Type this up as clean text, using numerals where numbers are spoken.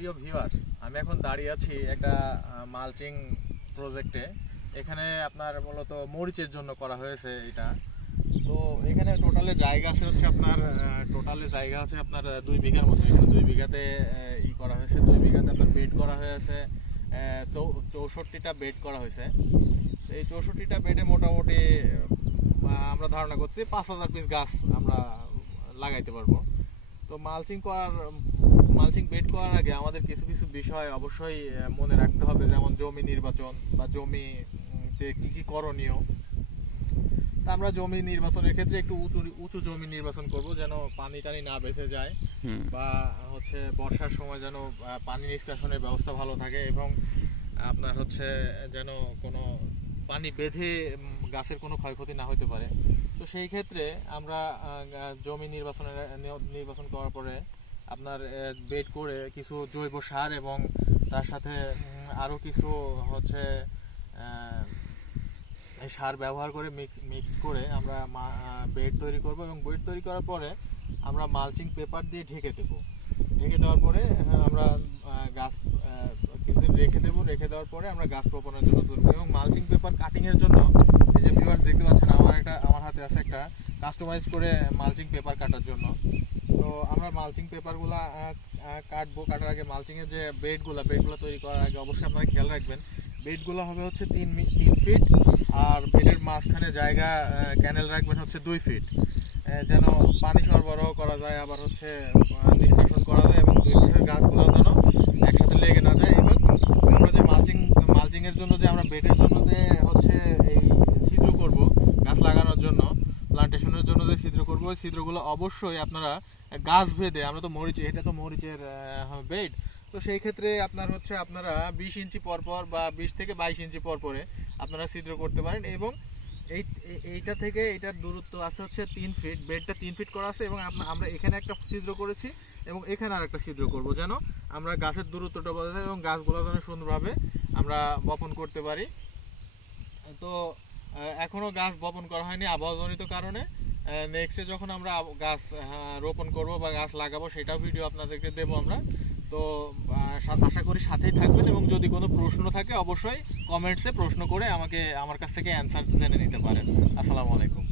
প্রিয় ভিউয়ার্স, আমি এখন দাঁড়িয়ে আছি একটা মালচিং প্রজেক্টে। এখানে আপনার মূলত মরিচের জন্য করা হয়েছে এটা। তো এখানে টোটালে জায়গা আছে হচ্ছে আপনার 2 বিঘার মতো। এখানে 2 বিঘাতে করা হয়েছে। 2 বিঘাতে আপনার বেড করা হয়েছে 64টা বেড করা হয়েছে। এই 64টা বেডে মোটামুটি আমরা ধারণা করছি 5000 পিস গাছ আমরা লাগাইতে পারবো। তো মালচিং বেড করার আগে আমাদের কিছু কিছু বিষয় অবশ্যই মনে রাখতে হবে, যেমন জমি নির্বাচন বা জমিতে কি করণীয়। তা আমরা জমি নির্বাচনের ক্ষেত্রে একটু উঁচু জমি নির্বাচন করব, যেন পানি টানি না বেঁধে যায়, বা হচ্ছে বর্ষার সময় যেন পানি নিষ্কাশনের ব্যবস্থা ভালো থাকে, এবং আপনার হচ্ছে যেন কোনো পানি বেঁধে গাছের কোনো ক্ষয়ক্ষতি না হতে পারে। তো সেই ক্ষেত্রে আমরা জমি নির্বাচন করার পরে আপনার বেড করে কিছু জৈব সার এবং তার সাথে আরও কিছু হচ্ছে সার ব্যবহার করে মিক্সড করে আমরা বেড তৈরি করব, এবং বেড তৈরি করার পরে আমরা মালচিং পেপার দিয়ে ঢেকে দেবো। ঢেকে দেওয়ার পরে আমরা গাছ কিছুদিন রেখে দেওয়ার পরে আমরা গাছ রোপণের জন্য তুলব। এবং মালচিং পেপার কাটিংয়ের জন্য এই যে ভিউয়ার্স দেখতে পাচ্ছেন, আমার হাতে আছে একটা কাস্টমাইজ করে মালচিং পেপার কাটার জন্য। তো আমরা মালচিং পেপারগুলো কাটার আগে মালচিংয়ের যে বেডগুলো তৈরি করার আগে অবশ্যই আপনারা খেয়াল রাখবেন, বেডগুলো হবে হচ্ছে 3 ফিট, আর বেডের মাঝখানে জায়গা ক্যানেল রাখবেন হচ্ছে 2 ফিট, যেন পানি সরবরাহ করা যায়, আবার হচ্ছে নিষ্কাশন করা যায়, এবং 2 পাশের গাছগুলো যেন একসাথে লেগে না যায়। এবং আমরা যে মালচিংয়ের জন্য যে আমরা বেডের জন্য যে হচ্ছে এই ছিদ্র করব, গাছ লাগানোর জন্য প্লান্টেশনের জন্য যে ছিদ্র করব, ওই ছিদ্রগুলো অবশ্যই আপনারা গাছ ভেদে, এটা তো মরিচের বেড, তো সেই ক্ষেত্রে আপনারা 20 ইঞ্চি পরপর বা 20 থেকে 22 ইঞ্চি পরে আপনারা ছিদ্র করতে পারেন। এবং এইটা থেকে এটার দূরত্ব আছে হচ্ছে 3 ফিট, বেডটা 3 ফিট করা আছে, এবং আমরা এখানে একটা ছিদ্র করেছি এবং এখানে আর একটা ছিদ্র করব, যেন আমরা গাছের দূরত্বটা বজায় থাকে এবং গাছগুলো যেন সুন্দরভাবে আমরা বপন করতে পারি। তো এখনো গাছ বপন করা হয়নি আবহাওয়াজনিত কারণে। নেক্সটে যখন আমরা গাছ রোপণ করব বা গাছ লাগাবো, সেটাও ভিডিও আপনাদেরকে দেবো আমরা। তো আশা করি সাথেই থাকবেন, এবং যদি কোনো প্রশ্ন থাকে অবশ্যই কমেন্টসে প্রশ্ন করে আমার কাছ থেকে অ্যান্সার জেনে নিতে পারেন। আসসালামু আলাইকুম।